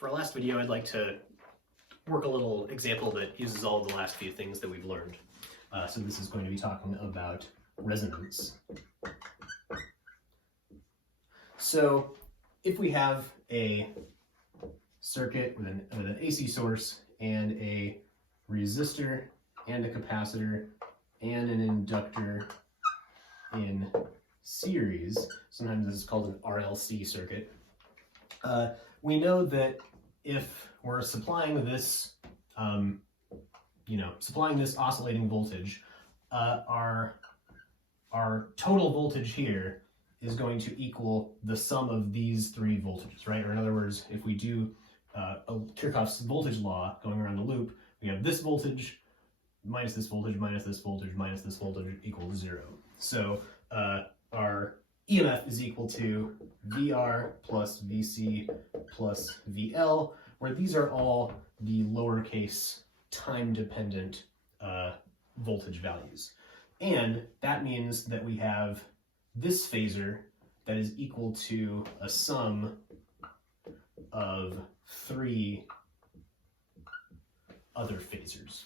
For our last video, I'd like to work a little example that uses all of the last few things that we've learned. So this is going to be talking about resonance. So if we have a circuit with an AC source and a resistor and a capacitor and an inductor in series, sometimes this is called an RLC circuit, we know that if we're supplying this, supplying this oscillating voltage, our total voltage here is going to equal the sum of these three voltages, right? Or in other words, if we do Kirchhoff's voltage law going around the loop, we have this voltage minus this voltage minus this voltage minus this voltage equals 0. So our EMF is equal to VR plus VC plus VL, where these are all the lowercase time-dependent voltage values. And that means that we have this phasor that is equal to a sum of three other phasors.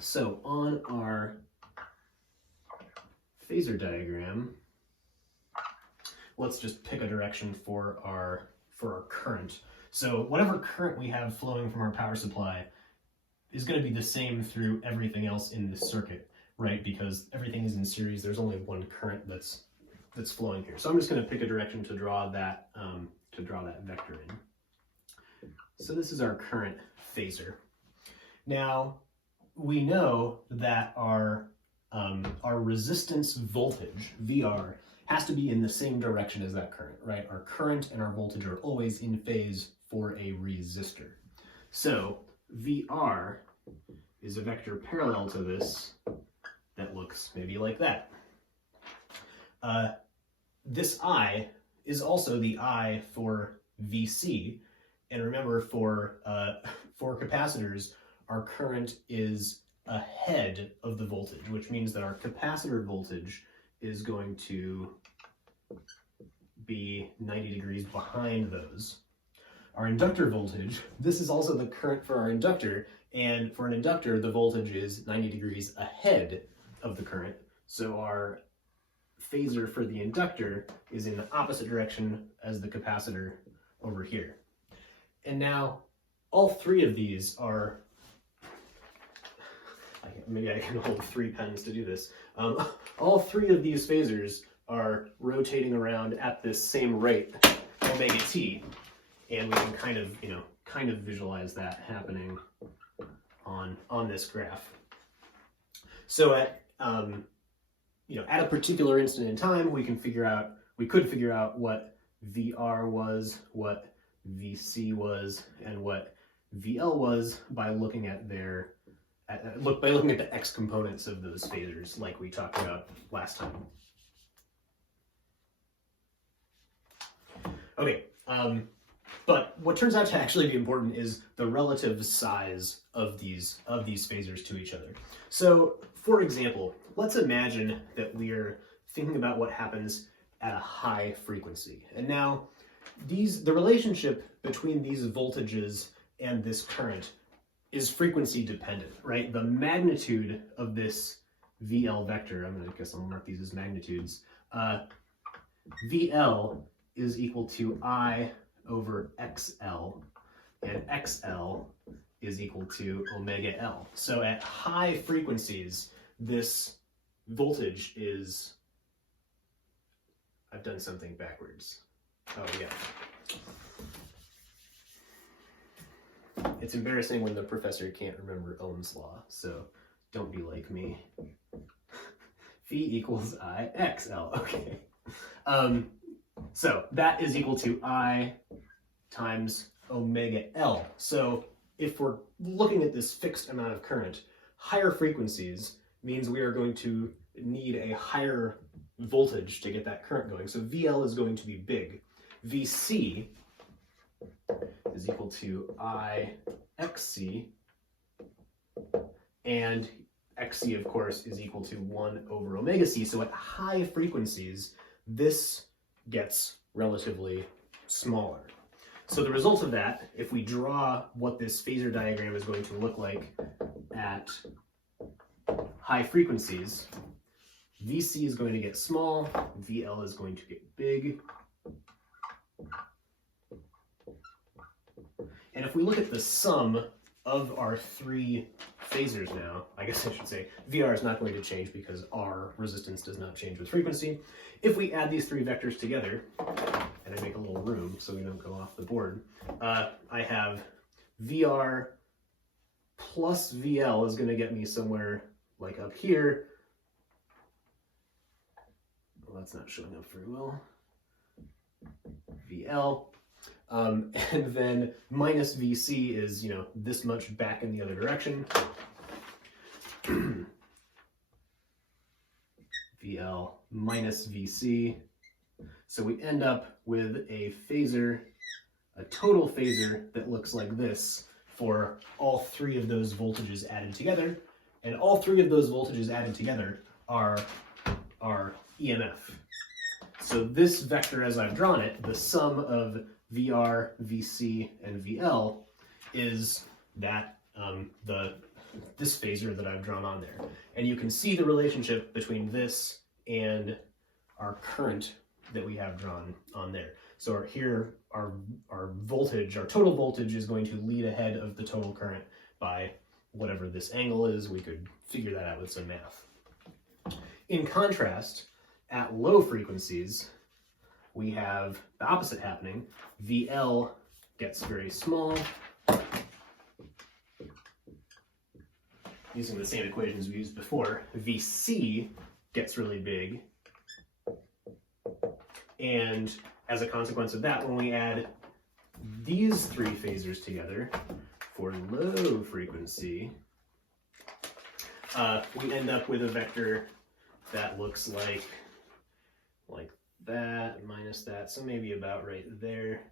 So on our phasor diagram, let's just pick a direction for our current. So whatever current we have flowing from our power supply is going to be the same through everything else in this circuit, right? Because everything is in series. There's only one current that's flowing here. So I'm just going to pick a direction to draw that vector in. So this is our current phasor. Now we know that our resistance voltage, VR, has to be in the same direction as that current, right? Our current and our voltage are always in phase for a resistor. So VR is a vector parallel to this that looks maybe like that. This I is also the I for VC. And remember, for capacitors, our current is ahead of the voltage, which means that our capacitor voltage is going to be 90 degrees behind those. Our inductor voltage, this is also the current for our inductor, and for an inductor, the voltage is 90 degrees ahead of the current. So our phasor for the inductor is in the opposite direction as the capacitor over here. And now all three of these are, maybe I can hold 3 pens to do this. All three of these phasors are rotating around at this same rate, omega t, and we can kind of visualize that happening on this graph. So at a particular instant in time, we could figure out what VR was, what VC was, and what VL was by looking at the x components of those phasors, like we talked about last time. Okay, but what turns out to actually be important is the relative size of these phasors to each other. So, for example, let's imagine that we're thinking about what happens at a high frequency. And now, the relationship between these voltages and this current is frequency dependent, right? The magnitude of this VL vector, I'll mark these as magnitudes, VL is equal to I over XL, and XL is equal to omega L. So at high frequencies, this voltage is, I've done something backwards. Oh yeah. It's embarrassing when the professor can't remember Ohm's law, so don't be like me. Phi equals I XL, okay. So that is equal to I times omega L. So if we're looking at this fixed amount of current, higher frequencies means we are going to need a higher voltage to get that current going. So VL is going to be big. VC is equal to I XC, and XC, of course, is equal to 1 over omega C. So at high frequencies, this gets relatively smaller. So the result of that, if we draw what this phasor diagram is going to look like at high frequencies, VC is going to get small, VL is going to get big. And if we look at the sum of our three phasors now, I guess I should say VR is not going to change because R resistance does not change with frequency. If we add these three vectors together, and I make a little room so we don't go off the board, I have VR plus VL is going to get me somewhere like up here. Well, that's not showing up very well. VL. And then minus VC is, this much back in the other direction. VL minus VC. So we end up with a phasor, a total phasor that looks like this for all three of those voltages added together. And all three of those voltages added together are EMF. So this vector, as I've drawn it, the sum of VR, VC, and VL is that this phasor that I've drawn on there. And you can see the relationship between this and our current that we have drawn on there. So here, our voltage, our total voltage is going to lead ahead of the total current by whatever this angle is. We could figure that out with some math. In contrast, at low frequencies, we have the opposite happening. VL gets very small. Using the same equations we used before, VC gets really big. And as a consequence of that, when we add these three phasors together for low frequency, we end up with a vector that looks like that minus that, so maybe about right there.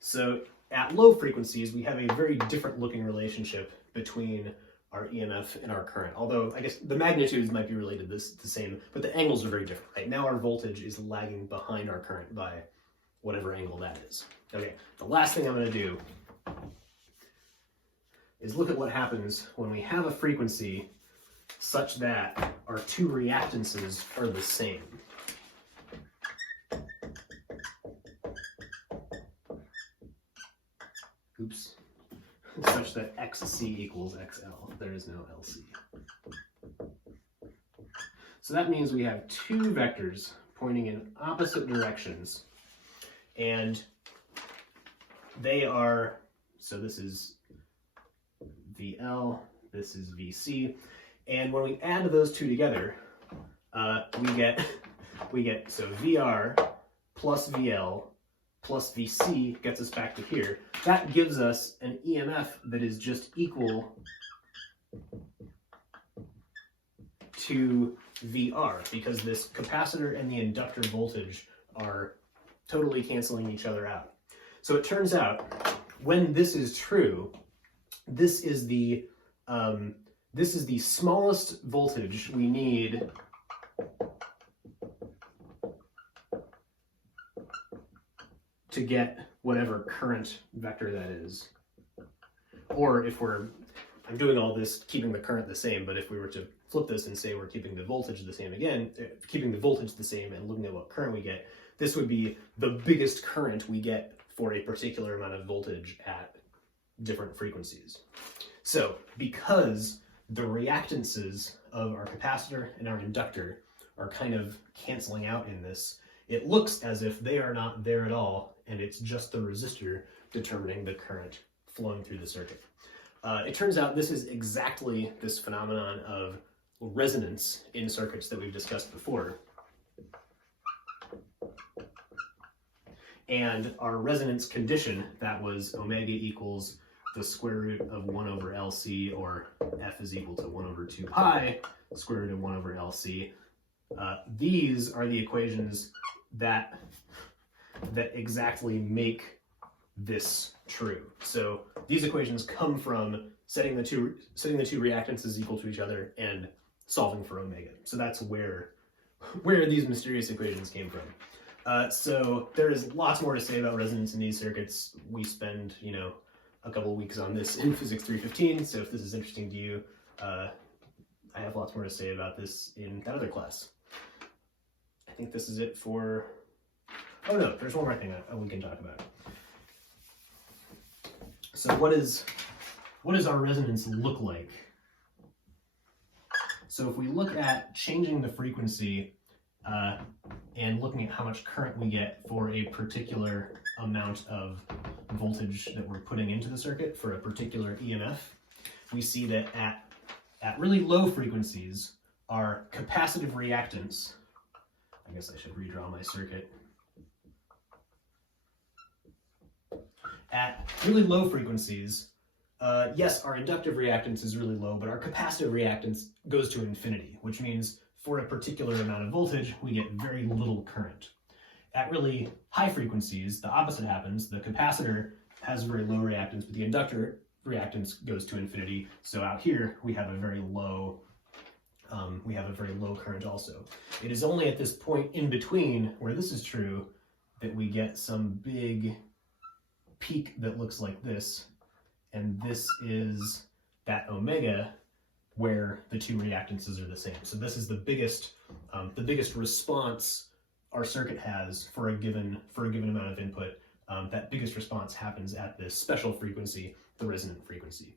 So at low frequencies, we have a very different looking relationship between our EMF and our current. Although I guess the magnitudes might be related the same, but the angles are very different. Right now our voltage is lagging behind our current by whatever angle that is. Okay, the last thing I'm going to do is look at what happens when we have a frequency such that our two reactances are the same. Oops. Such that XC equals XL. There is no LC. So that means we have two vectors pointing in opposite directions, and they are, so this is VL, this is VC, and when we add those two together, we get so VR plus VL plus VC gets us back to here. That gives us an EMF that is just equal to VR, because this capacitor and the inductor voltage are totally canceling each other out. So it turns out, when this is true, this is the smallest voltage we need to get whatever current vector that is. Or if I'm doing all this keeping the current the same, but if we were to flip this and say we're keeping the voltage the same again, keeping the voltage the same and looking at what current we get, this would be the biggest current we get for a particular amount of voltage at different frequencies. So because the reactances of our capacitor and our inductor are kind of canceling out in this, it looks as if they are not there at all, and it's just the resistor determining the current flowing through the circuit. It turns out this is exactly this phenomenon of resonance in circuits that we've discussed before. And our resonance condition, that was omega equals the square root of 1 over LC, or F is equal to 1 over 2 pi, square root of 1 over LC. These are the equations that exactly make this true. So these equations come from setting the two reactances equal to each other and solving for omega. So that's where these mysterious equations came from. So there is lots more to say about resonance in these circuits. We spend, a couple of weeks on this in Physics 315, so if this is interesting to you, I have lots more to say about this in that other class. I think this is it for... Oh no, there's one more thing we can talk about. So what does our resonance look like? So if we look at changing the frequency and looking at how much current we get for a particular amount of voltage that we're putting into the circuit for a particular EMF, we see that at really low frequencies, our capacitive reactance, I guess I should redraw my circuit. At really low frequencies, yes, our inductive reactance is really low, but our capacitive reactance goes to infinity, which means for a particular amount of voltage, we get very little current. At really high frequencies, the opposite happens. The capacitor has very low reactance, but the inductor reactance goes to infinity. So out here, we have a very low current also. It is only at this point in between where this is true that we get some big peak that looks like this, and this is that omega where the two reactances are the same. So this is the biggest response our circuit has for a given amount of input. That biggest response happens at this special frequency, the resonant frequency.